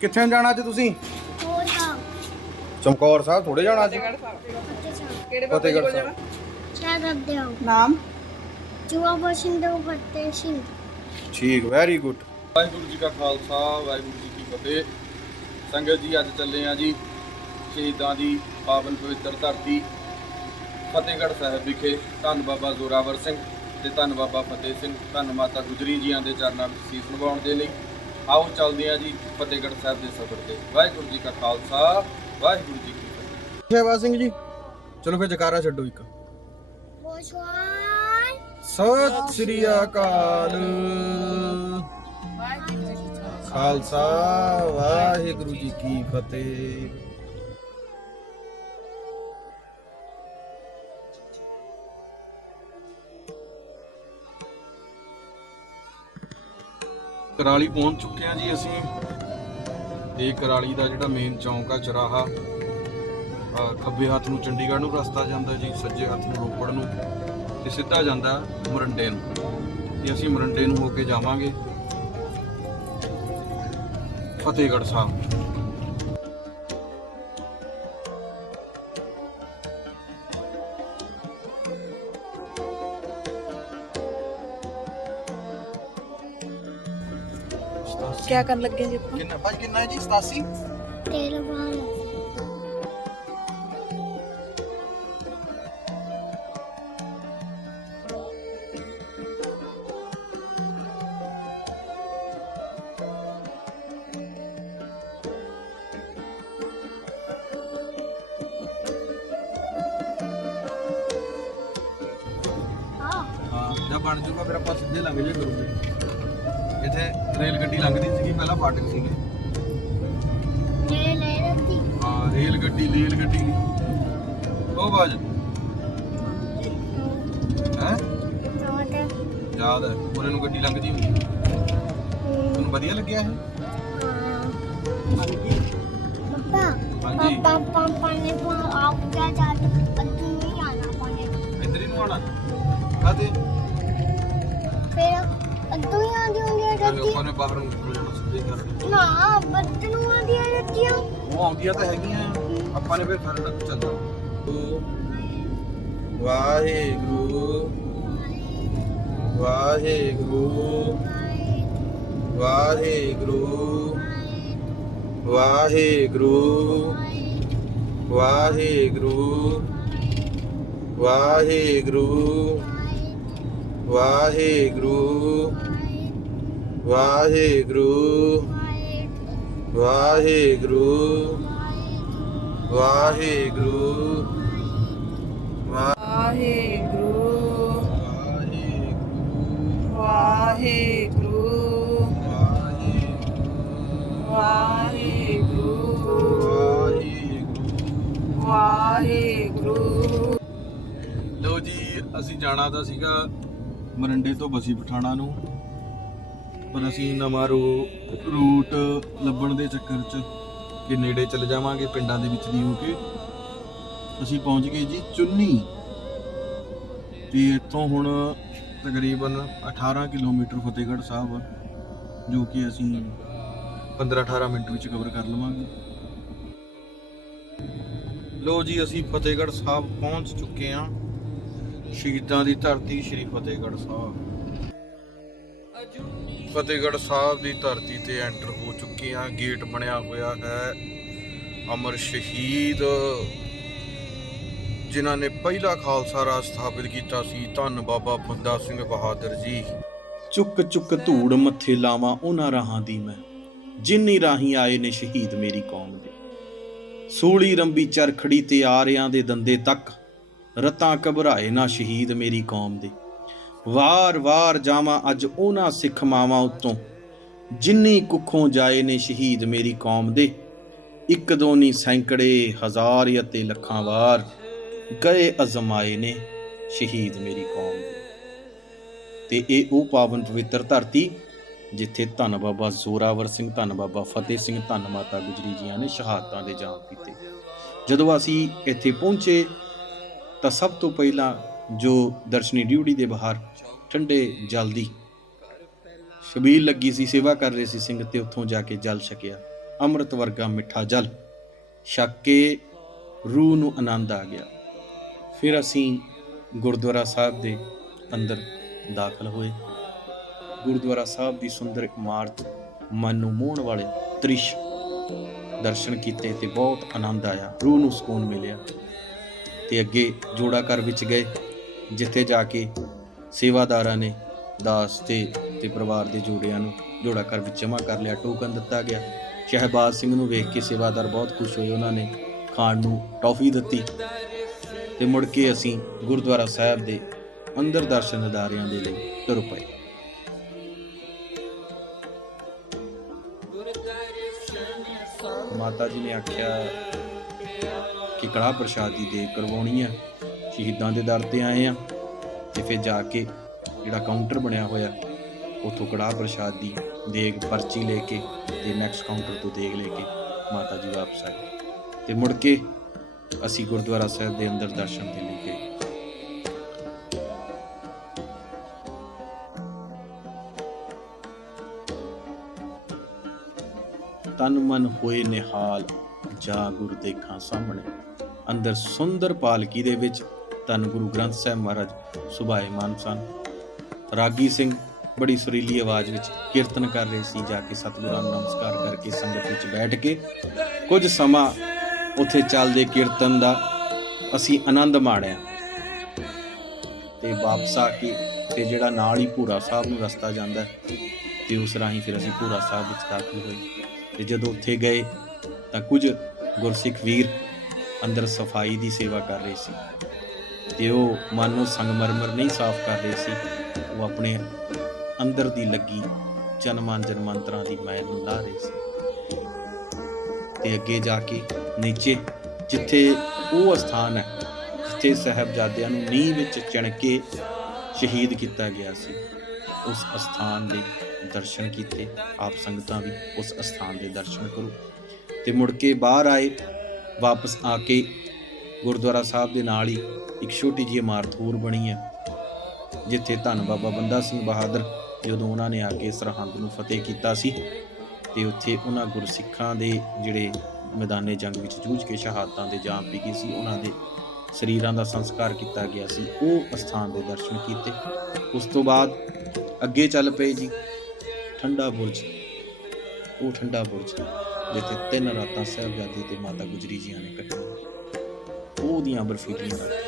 ਕਿੱਥੇ ਜਾਣਾ ਅੱਜ ਤੁਸੀਂ? ਹੋਰ ਹਾਂ ਚਮਕੌਰ ਸਾਹਿਬ ਥੋੜੇ ਜਾਣਾ ਅੱਜ? ਫਤਿਹ ਫਤਿਹਗੜ੍ਹ ਸਾਹਿਬ। ਕਿਆ ਕਰਦੇ ਹੋ? ਨਾਮ ਜੁਆ ਸਿੰਘ ਦੇ ਫਤਿਹ ਸਿੰਘ। ਠੀਕ, ਵੈਰੀ ਗੁੱਡ। ਵਾਹਿਗੁਰੂ ਜੀ ਕਾ ਖਾਲਸਾ, ਵਾਹਿਗੁਰੂ ਜੀ ਕੀ ਫਤਿਹ। ਸੰਗਤ ਜੀ, ਅੱਜ ਚੱਲੇ ਆ ਜੀ ਸ਼ਹੀਦਾਂ ਦੀ ਪਾਵਨ ਪਵਿੱਤਰ ਧਰਤੀ ਫਤਿਹਗੜ੍ਹ ਸਾਹਿਬ ਵਿਖੇ। ਧੰਨ ਬਾਬਾ ਜ਼ੋਰਾਵਰ ਸਿੰਘ ਤੇ ਧੰਨ ਬਾਬਾ ਫਤਿਹ ਸਿੰਘ, ਧੰਨ ਮਾਤਾ ਗੁਜਰੀ ਜੀਆਂ ਦੇ ਚਰਨਾਂ ਵਿੱਚ ਸੀਸ ਨਿਵਾਉਣ ਦੇ ਲਈ। ਆਓ ਚੱਲਦੇ ਆ ਜੀ ਫਤਿਹਗੜ੍ਹ ਸਾਹਿਬ ਦੇ ਸਫ਼ਰ ਤੇ। ਵਾਹਿਗੁਰੂ ਜੀ ਕਾ ਖਾਲਸਾ, ਵਾਹਿਗੁਰੂ ਜੀ ਕੀ ਫਤਿਹ। ਸ਼ਹਿਬਾਜ਼ ਸਿੰਘ ਜੀ, ਚਲੋ ਫਿਰ ਜਕਾਰਾ ਛੱਡੋ ਇੱਕ। ਬੋਸ਼ਵਾਨ ਸਤਿ ਸ੍ਰੀ ਅਕਾਲ। ਖਾਲਸਾ ਵਾਹਿਗੁਰੂ ਜੀ ਕੀ ਫਤਿਹ। ਕਰਾਲੀ ਪਹੁੰਚ ਚੁੱਕੇ ਹਾਂ ਜੀ ਅਸੀਂ। ਤੇ ਕਰਾਲੀ ਦਾ ਜਿਹੜਾ ਮੇਨ ਚੌਂਕ ਆ ਚਰਾਹਾ, ਖੱਬੇ ਹੱਥ ਨੂੰ ਚੰਡੀਗੜ੍ਹ ਨੂੰ ਰਸਤਾ ਜਾਂਦਾ ਜੀ, ਸੱਜੇ ਹੱਥ ਨੂੰ ਰੋਪੜ ਨੂੰ, ਤੇ ਸਿੱਧਾ ਜਾਂਦਾ ਮੋਰਿੰਡੇ ਨੂੰ। ਤੇ ਅਸੀਂ ਮੋਰਿੰਡੇ ਨੂੰ ਹੋ ਕੇ ਜਾਵਾਂਗੇ ਫਤਿਹਗੜ੍ਹ ਸਾਹਿਬ। क्या कर लगे जी ਆਪਾਂ? ਕਿੰਨਾ ਭਾਜੀ, ਕਿੰਨਾ ਹੈ ਜੀ? 87। ਤੇਰੇ ਬਾਲ ਹਾਂ, ਜਾਂ ਬਣ ਜੂਗਾ ਫਿਰ ਆਪਾਂ ਸਿੱਧੇ ਲੰਘ ਜੇ ਕਰੂਗੇ। ਇੱਥੇ ਰੇਲ ਗੱਡੀ ਲੰਘਦੀ ਸੀਗੀ ਪਹਿਲਾਂ, ਫਾਟਕ ਸੀਗੇ। ਲੈ ਲੈ ਰੱਤੀ ਹਾਂ, ਰੇਲ ਗੱਡੀ ਉਹ ਬਾਜ ਹੈ ਟਮਾਟਰ ਯਾਦ ਹੈ, ਉਰੇ ਨੂੰ ਗੱਡੀ ਲੰਘਦੀ ਹੁੰਦੀ। ਤੁਹਾਨੂੰ ਵਧੀਆ ਲੱਗਿਆ ਇਹ? ਪਾਪਾ ਹਾਂਜੀ। ਪਾਪਾ ਨੇ ਆਪ ਜਾ ਜਾ ਤੂੰ ਨਹੀਂ ਆਣਾ ਪਾਣੇ ਇੱਧਰ ਹੀ ਨੂੰ ਆਣਾ ਕਾਤੇ? ਫਿਰ ਤੂੰ ਹੀ ਆਂਦੀ ਹੋਂਗੀ ਰੱਤੀ ਆਪਾਂ ਨੇ ਬਾਹਰ ਨੂੰ ਨਿਕਲ ਜਾਣਾ ਸਿੱਧੇ ਕਰ। ਨਾ ਬੱਤ ਨੂੰ ਆਂਦੀਆਂ ਰੱਤੀਆਂ ਉਹ ਆਉਂਦੀਆਂ ਤਾਂ ਹੈਗੀਆਂ, ਆਪਾਂ ਨੇ ਫਿਰ ਫਰਕ ਚੱਲਦਾ। ਵਾਹਿਗੁਰੂ ਵਾਹਿਗੁਰੂ ਵਾਹਿਗੁਰੂ ਵਾਹਿਗੁਰੂ ਵਾਹਿਗੁਰੂ ਵਾਹਿਗੁਰੂ ਵਾਹਿਗੁਰੂ ਵਾਹਿਗੁਰੂ ਵਾਹਿਗੁਰੂ ਵਾਹਿਗੁਰੂ ਵਾਹਿਗੁਰੂ ਵਾਹਿਗੁਰੂ ਵਾਹਿਗੁਰੂ। ਲੋ ਜੀ, ਅਸੀਂ ਜਾਣਾ ਤਾਂ ਸੀਗਾ ਮਰਿੰਡੇ ਤੋਂ ਬਸੀ ਪਠਾਣਾ ਨੂੰ, ਪਰ ਅਸੀਂ ਨਵਾਂ ਰੂਟ ਲੱਭਣ ਦੇ ਚੱਕਰ 'ਚ ਕਿ ਨੇੜੇ ਚਲੇ ਜਾਵਾਂਗੇ ਪਿੰਡਾਂ ਦੇ ਵਿੱਚ ਦੀ ਹੋ ਕੇ ਅਸੀਂ ਪਹੁੰਚ ਗਏ ਜੀ ਚੁੰਨੀ। ਤੇ ਇੱਥੋਂ ਹੁਣ ਤਕਰੀਬਨ 18 ਕਿਲੋਮੀਟਰ ਫਤਿਹਗੜ੍ਹ ਸਾਹਿਬ, ਜੋ ਕਿ ਅਸੀਂ 15-18 ਮਿੰਟ ਵਿੱਚ ਕਵਰ ਕਰ ਲਵਾਂਗੇ। ਲੋ ਜੀ, ਅਸੀਂ ਫਤਿਹਗੜ੍ਹ ਸਾਹਿਬ ਪਹੁੰਚ ਚੁੱਕੇ ਹਾਂ, ਸ਼ਹੀਦਾਂ ਦੀ ਧਰਤੀ ਸ਼੍ਰੀ ਫਤਿਹਗੜ੍ਹ ਸਾਹਿਬ। ਫਤਿਹਗੜ੍ਹ ਸਾਹਿਬ ਦੀ ਧਰਤੀ ਤੇ ਐਂਟਰ ਹੋ ਚੁੱਕੇ ਹਾਂ। ਗੇਟ ਬਣਿਆ ਹੋਇਆ ਹੈ ਅਮਰ ਸ਼ਹੀਦ ਜਿਨ੍ਹਾਂ ਨੇ ਪਹਿਲਾ ਖਾਲਸਾ ਰਾਜ ਸਥਾਪਿਤ ਕੀਤਾ ਸੀ, ਧੰਨ ਬਾਬਾ ਬੰਦਾ ਸਿੰਘ ਬਹਾਦਰ ਜੀ। ਚੁੱਕ ਚੁੱਕ ਧੂੜ ਮੱਥੇ ਲਾਵਾਂ ਉਹਨਾਂ ਰਾਹਾਂ ਦੀ ਮੈਂ, ਜਿੰਨੀ ਰਾਹੀਂ ਆਏ ਨੇ ਸ਼ਹੀਦ ਮੇਰੀ ਕੌਮ ਦੇ। ਸੂਲੀ ਰੰਬੀ ਚਰਖੜੀ ਤੇ ਆਰਿਆਂ ਦੇ ਦੰਦੇ ਤੱਕ, ਰਤਾਂ ਘਬਰਾਏ ਨਾ ਸ਼ਹੀਦ ਮੇਰੀ ਕੌਮ ਦੇ। ਵਾਰ ਵਾਰ ਜਾਵਾਂ ਅੱਜ ਉਹਨਾਂ ਸਿੱਖ ਮਾਵਾਂ ਉੱਤੋਂ, ਜਿੰਨੀ ਕੁੱਖੋਂ ਜਾਏ ਨੇ ਸ਼ਹੀਦ ਮੇਰੀ ਕੌਮ ਦੇ। ਇੱਕ ਦੋ ਨਹੀਂ ਸੈਂਕੜੇ ਹਜ਼ਾਰ ਅਤੇ ਲੱਖਾਂ ਵਾਰ ਗਏ ਅਜ਼ਮਾਏ ਨੇ ਸ਼ਹੀਦ ਮੇਰੀ ਕੌਮ ਦੇ। ਤੇ ਇਹ ਉਹ ਪਾਵਨ ਪਵਿੱਤਰ ਧਰਤੀ ਜਿੱਥੇ ਧੰਨ ਬਾਬਾ ਜ਼ੋਰਾਵਰ ਸਿੰਘ, ਧੰਨ ਬਾਬਾ ਫਤਿਹ ਸਿੰਘ, ਧੰਨ ਮਾਤਾ ਗੁਜਰੀ ਜੀਆਂ ਨੇ ਸ਼ਹਾਦਤਾਂ ਦੇ ਜਾਮ ਕੀਤੇ। ਜਦੋਂ ਅਸੀਂ ਇੱਥੇ ਪਹੁੰਚੇ ਤਾਂ ਸਭ ਤੋਂ ਪਹਿਲਾਂ ਜੋ ਦਰਸ਼ਨੀ ਡਿਊਟੀ ਦੇ ਬਾਹਰ ਠੰਡੇ ਜਲ ਦੀ ਛਬੀਲ ਲੱਗੀ ਸੀ, ਸੇਵਾ ਕਰ ਰਹੇ ਸੀ ਸਿੰਘ, ਤੇ ਉੱਥੋਂ ਜਾ ਕੇ ਜਲ ਛਕਿਆ। ਅੰਮ੍ਰਿਤ ਵਰਗਾ ਮਿੱਠਾ ਜਲ ਛਕ ਕੇ ਰੂਹ ਨੂੰ ਆਨੰਦ ਆ ਗਿਆ। ਫਿਰ ਅਸੀਂ ਗੁਰਦੁਆਰਾ ਸਾਹਿਬ ਦੇ ਅੰਦਰ ਦਾਖਲ ਹੋਏ। ਗੁਰਦੁਆਰਾ ਸਾਹਿਬ ਦੀ ਸੁੰਦਰ ਇਮਾਰਤ, ਮਨ ਨੂੰ ਮੋਹਣ ਵਾਲੇ ਦ੍ਰਿਸ਼ ਦਰਸ਼ਨ ਕੀਤੇ ਤੇ ਬਹੁਤ ਆਨੰਦ ਆਇਆ, ਰੂਹ ਨੂੰ ਸਕੂਨ ਮਿਲਿਆ। ਤੇ ਅੱਗੇ ਜੋੜਾ ਘਰ ਵਿੱਚ ਗਏ, ਜਿੱਥੇ ਜਾ ਕੇ ਸੇਵਾਦਾਰਾਂ ਨੇ ਦਾਸ ਤੇ ਪਰਿਵਾਰ ਦੇ ਜੋੜਿਆਂ ਨੂੰ ਜੋੜਾ ਘਰ ਵਿੱਚ ਜਮ੍ਹਾਂ ਕਰ ਲਿਆ। ਟੋਕਨ ਦਿੱਤਾ ਗਿਆ। ਸ਼ਹਿਬਾਜ਼ ਸਿੰਘ ਨੂੰ ਵੇਖ ਕੇ ਸੇਵਾਦਾਰ ਬਹੁਤ ਖੁਸ਼ ਹੋਏ, ਉਹਨਾਂ ਨੇ ਖਾਣ ਨੂੰ ਟੌਫੀ ਦਿੱਤੀ। ਤੇ ਮੁੜ ਕੇ ਅਸੀਂ ਗੁਰਦੁਆਰਾ ਸਾਹਿਬ ਦੇ ਅੰਦਰ ਦਰਸ਼ਨ ਦਿਦਾਰਿਆਂ ਦੇ ਲਈ ਤੁਰ ਪਏ। ਮਾਤਾ ਜੀ ਨੇ ਆਖਿਆ ਕਿ ਕੜਾਹ ਪ੍ਰਸ਼ਾਦ ਦੀ ਦੇਗ ਕਰਵਾਉਣੀ ਆ, ਸ਼ਹੀਦਾਂ ਦੇ ਦਰ ਤੇ ਆਏ ਆ। ਤੇ ਫਿਰ ਜਾ ਕੇ ਜਿਹੜਾ ਕਾਊਂਟਰ ਬਣਿਆ ਹੋਇਆ, ਉੱਥੋਂ ਕੜਾਹ ਪ੍ਰਸ਼ਾਦ ਦੀ ਦੇਗ ਪਰਚੀ ਲੈ ਕੇ ਤੇ ਨੈਕਸਟ ਕਾਊਂਟਰ ਤੋਂ ਦੇਗ ਲੈ ਕੇ ਮਾਤਾ ਜੀ ਵਾਪਸ ਆਏ। ਤੇ ਮੁੜ ਕੇ ਅਸੀਂ ਗੁਰਦੁਆਰਾ ਸਾਹਿਬ ਦੇ ਅੰਦਰ ਦਰਸ਼ਨ ਦੇ ਲਈ ਗਏ। ਤਨ ਮਨ ਹੋਏ ਨਿਹਾਲ, ਜਾ ਗੁਰ ਦੇਖਾਂ ਸਾਹਮਣੇ। ਅੰਦਰ ਸੁੰਦਰ ਪਾਲਕੀ ਦੇ ਵਿੱਚ ਧੰਨ ਗੁਰੂ ਗ੍ਰੰਥ ਸਾਹਿਬ ਮਹਾਰਾਜ ਸੁਭਾਏਮਾਨ ਸਨ। ਰਾਗੀ ਸਿੰਘ ਬੜੀ ਸੁਰੀਲੀ ਆਵਾਜ਼ ਵਿੱਚ ਕੀਰਤਨ ਕਰ ਰਹੇ ਸੀ। ਜਾ ਕੇ ਸਤਿਗੁਰਾਂ ਨੂੰ ਨਮਸਕਾਰ ਕਰਕੇ ਸੰਗਤ ਵਿੱਚ ਬੈਠ ਕੇ ਕੁਝ ਸਮਾਂ ਉੱਥੇ ਚੱਲਦੇ ਕੀਰਤਨ ਦਾ ਅਸੀਂ ਆਨੰਦ ਮਾਣਿਆ। ਤੇ ਵਾਪਸ ਆ ਕੇ ਤੇ ਜਿਹੜਾ ਨਾਲ ਹੀ ਭੂਰਾ ਸਾਹਿਬ ਨੂੰ ਰਸਤਾ ਜਾਂਦਾ ਤੇ ਉਸ ਰਾਹੀਂ ਫਿਰ ਅਸੀਂ ਭੂਰਾ ਸਾਹਿਬ ਵਿੱਚ ਦਾਖਲ ਹੋਏ। ਤੇ ਜਦੋਂ ਉੱਥੇ ਗਏ ਤਾਂ ਕੁਝ ਗੁਰਸਿੱਖ ਵੀਰ ਅੰਦਰ ਸਫਾਈ ਦੀ ਸੇਵਾ ਕਰ ਰਹੇ ਸੀ ਤੇ ਉਹ ਮਨ ਨੂੰ ਸੰਗਮਰਮਰ ਨਹੀਂ ਸਾਫ਼ ਕਰ ਰਹੇ ਸੀ, ਉਹ ਆਪਣੇ ਅੰਦਰ ਦੀ ਲੱਗੀ ਜਨਮਾਂ ਜਨਮਾਂਤਰਾਂ ਦੀ ਮੈਲ ਨੂੰ ਲਾ ਰਹੇ ਸੀ। ਤੇ ਅੱਗੇ ਜਾ ਕੇ ਨੀਚੇ ਜਿੱਥੇ ਉਹ ਅਸਥਾਨ ਹੈ ਜਿੱਥੇ ਸਾਹਿਬਜ਼ਾਦਿਆਂ ਨੂੰ ਨੀਂਹ ਵਿੱਚ ਚਿਣ ਕੇ ਸ਼ਹੀਦ ਕੀਤਾ ਗਿਆ ਸੀ, ਉਸ ਅਸਥਾਨ ਦੇ ਦਰਸ਼ਨ ਕੀਤੇ। ਆਪ ਸੰਗਤਾਂ ਵੀ ਉਸ ਅਸਥਾਨ ਦੇ ਦਰਸ਼ਨ ਕਰੋ। ਤੇ ਮੁੜ ਕੇ ਬਾਹਰ ਆਏ। ਵਾਪਸ ਆ ਕੇ ਗੁਰਦੁਆਰਾ ਸਾਹਿਬ ਦੇ ਨਾਲ ਹੀ ਇੱਕ ਛੋਟੀ ਜਿਹੀ ਇਮਾਰਤ ਹੋਰ ਬਣੀ ਹੈ, ਜਿੱਥੇ ਧੰਨ ਬਾਬਾ ਬੰਦਾ ਸਿੰਘ ਬਹਾਦਰ ਜਦੋਂ ਉਹਨਾਂ ਨੇ ਆ ਕੇ ਸਰਹੰਦ ਨੂੰ ਫਤਿਹ ਕੀਤਾ ਸੀ ਤੇ ਉੱਥੇ ਉਹਨਾਂ ਗੁਰਸਿੱਖਾਂ ਦੇ ਜਿਹੜੇ ਮੈਦਾਨੇ ਜੰਗ ਵਿੱਚ ਜੂਝ ਕੇ ਸ਼ਹਾਦਤਾਂ ਦੇ ਜਾਮ ਪੀ ਗਏ ਸੀ, ਉਹਨਾਂ ਦੇ ਸਰੀਰਾਂ ਦਾ ਸੰਸਕਾਰ ਕੀਤਾ ਗਿਆ ਸੀ। ਉਹ ਅਸਥਾਨ ਦੇ ਦਰਸ਼ਨ ਕੀਤੇ। ਉਸ ਤੋਂ ਬਾਅਦ ਅੱਗੇ ਚੱਲ ਪਏ ਜੀ ਠੰਡਾ ਬੁਰਜ। ਉਹ ਠੰਡਾ ਬੁਰਜ ਜਿੱਥੇ 3 ਰਾਤਾਂ ਸਾਹਿਬਜ਼ਾਦੇ ਤੇ ਮਾਤਾ ਗੁਜਰੀ ਜੀਆਂ ਨੇ ਕੱਟੀਆਂ, ਉਹਦੀਆਂ ਬਰਫੀਲੀਆਂ ਰਾਤਾਂ।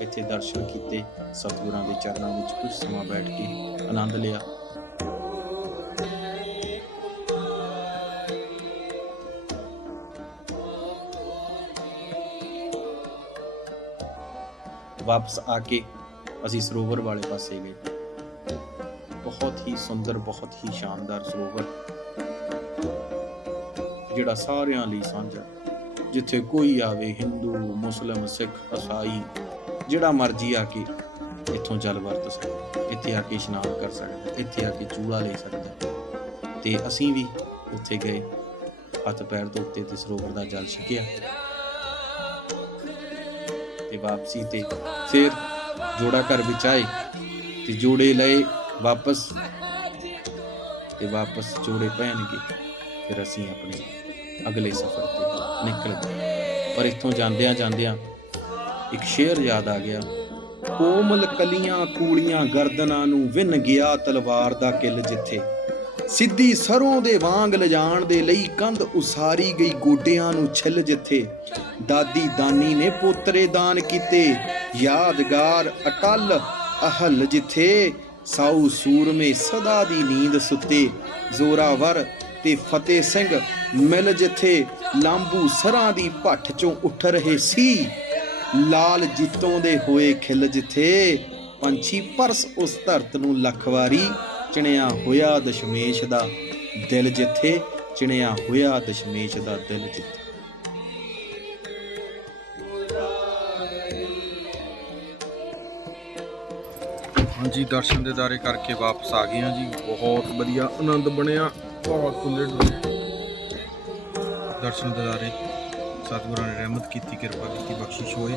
ਇੱਥੇ ਦਰਸ਼ਨ ਕੀਤੇ, ਸਤਿਗੁਰਾਂ ਦੇ ਚਰਨਾਂ ਵਿੱਚ ਕੁਝ ਸਮਾਂ ਬੈਠ ਕੇ ਆਨੰਦ ਲਿਆ। ਵਾਪਸ ਆ ਕੇ ਅਸੀਂ ਸਰੋਵਰ ਵਾਲੇ ਪਾਸੇ ਗਏ। ਬਹੁਤ ਹੀ ਸੁੰਦਰ, ਬਹੁਤ ਹੀ ਸ਼ਾਨਦਾਰ ਸਰੋਵਰ, ਜਿਹੜਾ ਸਾਰਿਆਂ ਲਈ ਸਾਂਝਾ, ਜਿੱਥੇ ਕੋਈ ਆਵੇ, ਹਿੰਦੂ, ਮੁਸਲਿਮ, ਸਿੱਖ, ਈਸਾਈ, ਜਿਹੜਾ ਮਰਜ਼ੀ ਆ ਕੇ ਇੱਥੋਂ ਜਲ ਵਰਤ ਸਕਦਾ, ਇੱਥੇ ਆ ਕੇ ਇਸ਼ਨਾਨ ਕਰ ਸਕਦਾ, ਇੱਥੇ ਆ ਕੇ ਚੂੜਾ ਲੈ ਸਕਦਾ। ਤੇ ਅਸੀਂ ਵੀ ਉੱਥੇ ਗਏ, ਹੱਥ ਪੈਰ ਧੋਤੇ ਤੇ ਸਰੋਵਰ ਦਾ ਜਲ ਛਕਿਆ। ਤੇ ਵਾਪਸੀ ਤੇ ਫਿਰ ਜੋੜਾ ਘਰ ਵਿੱਚ ਆਏ ਤੇ ਜੋੜੇ ਲਏ ਵਾਪਸ, ਤੇ ਵਾਪਸ ਜੋੜੇ ਪਹਿਨ ਕੇ ਫਿਰ ਅਸੀਂ ਆਪਣੇ ਅਗਲੇ ਸਫ਼ਰ ਤੇ ਨਿਕਲ ਗਏ। ਪਰ ਇੱਥੋਂ ਜਾਂਦਿਆਂ ਜਾਂਦਿਆਂ ਇੱਕ ਸ਼ੇਰ ਯਾਦ ਆ ਗਿਆ। ਕੋਮਲ ਕਲੀਆਂ ਕੂੜੀਆਂ ਗਰਦਨਾਂ ਨੂੰ ਵਿੰਨ ਗਿਆ ਤਲਵਾਰ ਦਾ ਕਿੱਲ, ਜਿੱਥੇ ਸਿੱਧੀ ਸਰੋਂ ਦੇ ਵਾਂਗ ਲਿਜਾਣ ਦੇ ਲਈ ਕੰਧ ਉਸਾਰੀ ਗਈ ਗੋਡਿਆਂ ਨੂੰ ਛਿੱਲ, ਜਿੱਥੇ ਦਾਦੀ ਦਾਨੀ ਨੇ ਪੋਤਰੇ ਦਾਨ ਕੀਤੇ ਯਾਦਗਾਰ ਅਟਲ ਅਹਲ, ਜਿੱਥੇ ਸਾਊ ਸੂਰਮੇ ਸਦਾ ਦੀ ਨੀਂਦ ਸੁੱਤੇ ਜ਼ੋਰਾਵਰ ਤੇ ਫਤਿਹ ਸਿੰਘ ਮਿਲ, ਜਿੱਥੇ ਲਾਂਬੂ ਸਰਾਂ ਦੀ ਭੱਠ ਚੋਂ ਉੱਠ ਰਹੇ ਸੀ ਲਾਲ ਜੀਤੋਂ ਦੇ ਹੋਏ ਖਿਲ, ਜਿੱਥੇ ਪੰਛੀ ਪਰਸ ਉਸ ਧਰਤ ਨੂੰ ਲੱਖ ਵਾਰੀ ਚਿਣਿਆ ਹੋਇਆ ਦਸ਼ਮੇਸ਼ ਦਾ ਦਿਲ, ਜਿੱਥੇ ਚਿਣਿਆ ਹੋਇਆ ਦਸ਼ਮੇਸ਼ ਦਾ ਦਿਲ, ਜਿੱਥੇ। ਹਾਂਜੀ, ਦਰਸ਼ਨ ਦਿਦਾਰੇ ਕਰਕੇ ਵਾਪਸ ਆ ਗਏ ਹਾਂ ਜੀ। ਬਹੁਤ ਵਧੀਆ ਆਨੰਦ ਬਣਿਆ, ਬਹੁਤ ਖੁੱਲੇ ਡੁੱਲੇ ਦਰਸ਼ਨ ਦਿਦਾਰੇ। ਸਤਿਗੁਰਾਂ ਨੇ ਰਹਿਮਤ ਕੀਤੀ, ਕਿਰਪਾ ਕੀਤੀ, ਬਖਸ਼ਿਸ਼ ਹੋਏ।